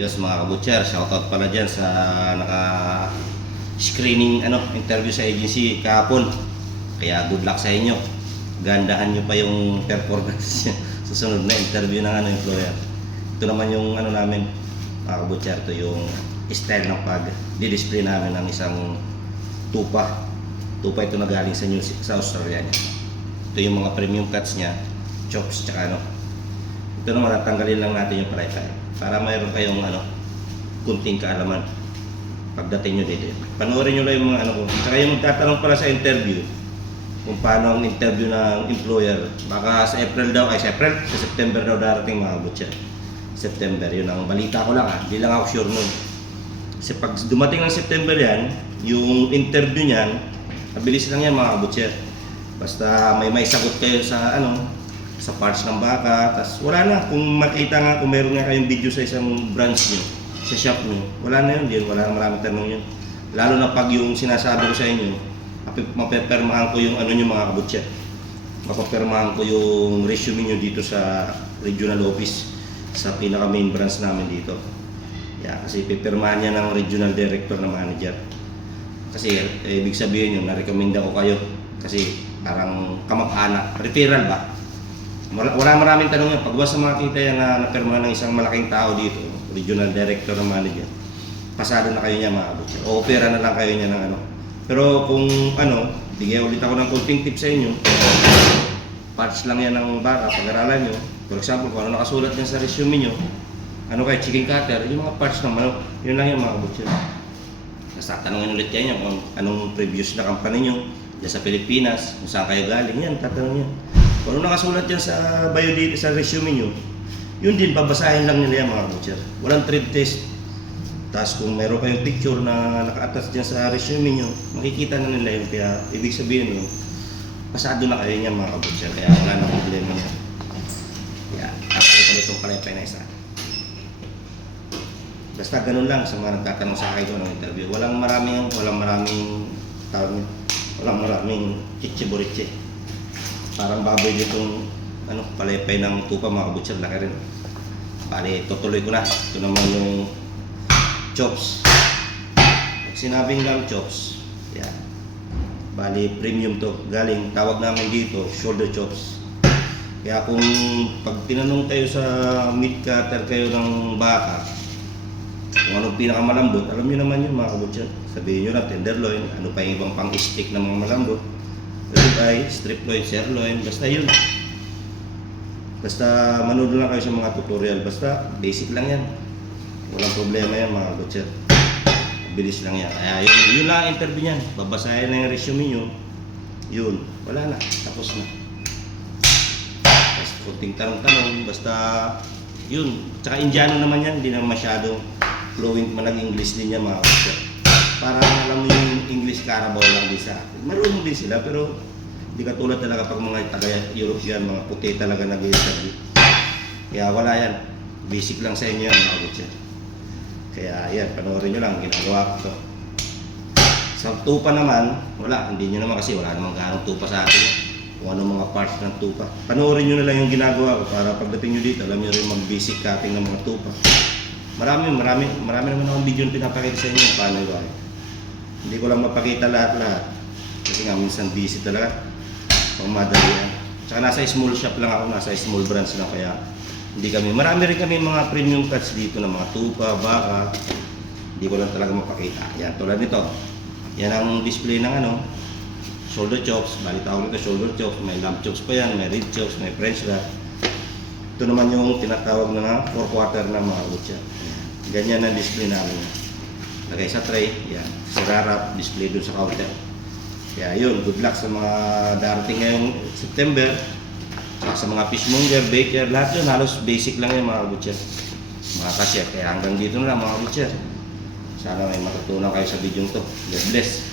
Yes mga kabutcher, shoutout pala dyan sa naka-screening interview sa agency kahapon. Kaya good luck sa inyo. Gandahan nyo pa yung performance nyo sa sunod na interview ng employer. Ito naman yung namin mga kabutcher, ito yung style ng pag-display namin ng isang tupa. Tupa ito na galing sa Australia niya. Ito yung mga premium cuts niya, chops, tsaka ito naman tatanggalin lang natin yung palay para mayroon kayong kunting kaalaman pagdating nyo dito. Panoorin nyo lang yung mga ko. Saka yung magtatanong pala sa interview kung paano ang interview ng employer. Baka sa April daw, sa September daw darating mga butcher. September, yun ang balita ko lang hindi lang ako sure nun. Kasi pag dumating ng September yan, yung interview niyan, mabilis lang yan mga butcher. Basta may sagot kayo sa sa parts ng baka, tas wala na. Kung makita nga, kung meron nga kayong video sa isang branch nyo, sa shop nyo, wala na yun, wala na maraming tanong yun. Lalo na pag yung sinasabi ko sa inyo, mapepermahan ko yung nyo mga kabutcher. Mapepermahan ko yung resume nyo dito sa regional office, sa pinaka main branch namin dito. Kasi pipirmahan niya ng regional director na manager. Kasi ibig sabihin yun, narekomenda ko kayo. Kasi parang kamag-anak, referral ba? Wala maraming tanong yan. Pag basta makakita yan na napirmahan ng isang malaking tao dito, regional director na manager, pasado na kayo niya mga kabutcher. O opera na lang kayo niya ng Pero kung bigyan ulit ako ng konting tips sa inyo, parts lang yan ng baka, pag-aralan nyo. For example, kung nakasulat yan sa resume nyo, kay chicken cutter, yung mga parts ng manok, yun lang yung mga kabutcher. Tapos tatanungin ulit kayo kung anong previous na company nyo, dyan sa Pilipinas, kung saan kayo galing, yan, tatanungin yan. Kung nakasulat yan sa bio dito sa resume nyo, yun din, babasahin lang nila yan mga kabutcher. Walang trade test. Tapos kung meron kayong picture na naka-attach dyan sa resume nyo, makikita na nila yun. Kaya ibig sabihin yun, pasado na kayo niyan mga kabutcher. Kaya wala na problema niya. Kaya kapalit ko itong palipay na isa. Basta ganun lang sa mga nagtatanong sa akin ng interview. Walang maraming chichi-boriche. Parang baboy ditong palipay ng tupa mga kabutcher, laki rin. Bali, tutuloy ko na. Ito naman yung chops. Pag sinabing lang chops, yan. Bali, premium to. Galing, tawag namin dito, shoulder chops. Kaya kung pag tinanong kayo sa meat cutter kayo ng baka, kung anong pinakamalambot, alam nyo naman yun mga kabutcher. Sabihin nyo na, tenderloin, ano pa yung ibang pang-stick ng mga malambot. Ribeye, strip loin, sirloin, basta yun. Basta manood lang kayo sa mga tutorial, basta basic lang yan. Walang problema yan mga butcher. Bilis lang yan. Kaya yun lang ang interview niyan. Babasahin na yung resume nyo. Yun, wala na, tapos na. Basta kunting tanong-tanong, basta yun. Tsaka Indiano naman yan, hindi naman masyadong fluent man nag-English din yan mga butcher. Parang alam mo yung English Carabao lang din sa atin. Marunong din sila pero hindi katulad talaga pag mga taga-European, mga puti talaga nag-interview. Kaya wala yan. Basic lang sa inyo yan mga butcher. Kaya yan, panoorin nyo lang, ginagawa ko to. Sa tupa naman, wala. Hindi nyo naman kasi wala namang ganong tupa sa atin. Kung anong mga parts ng tupa. Panoorin nyo na lang yung ginagawa ko para pagdating nyo dito, alam nyo rin mag-basic cutting ng mga tupa. Marami naman akong video na pinapakita sa inyo paano yun. Hindi ko lang mapakita lahat-lahat. Kasi nga minsan busy talaga. Pang madalian. Tsaka nasa small shop lang ako, nasa small branch lang kaya hindi kami. Marami rin kami mga premium cuts dito ng mga tupa, baka. Hindi ko lang talaga mapakita. Yan, tulad nito. Yan ang display ng shoulder chops. Bali tawag nito shoulder chops. May lamb chops pa yan, may rib chops, may french wrap. Ito naman yung tinatawag na 4/4 na mga butcher. Ganyan ang display namin. Lagay sa tray, yan. Sirarap, display dun sa counter. Kaya yun, good luck sa mga darating ngayong September. Saka sa mga fishmonger, baker, lahat yun. Halos basic lang yung mga butcher. Mga cashier. Kaya hanggang dito na lang mga butcher. Sana may matutunan kayo sa video to. God bless.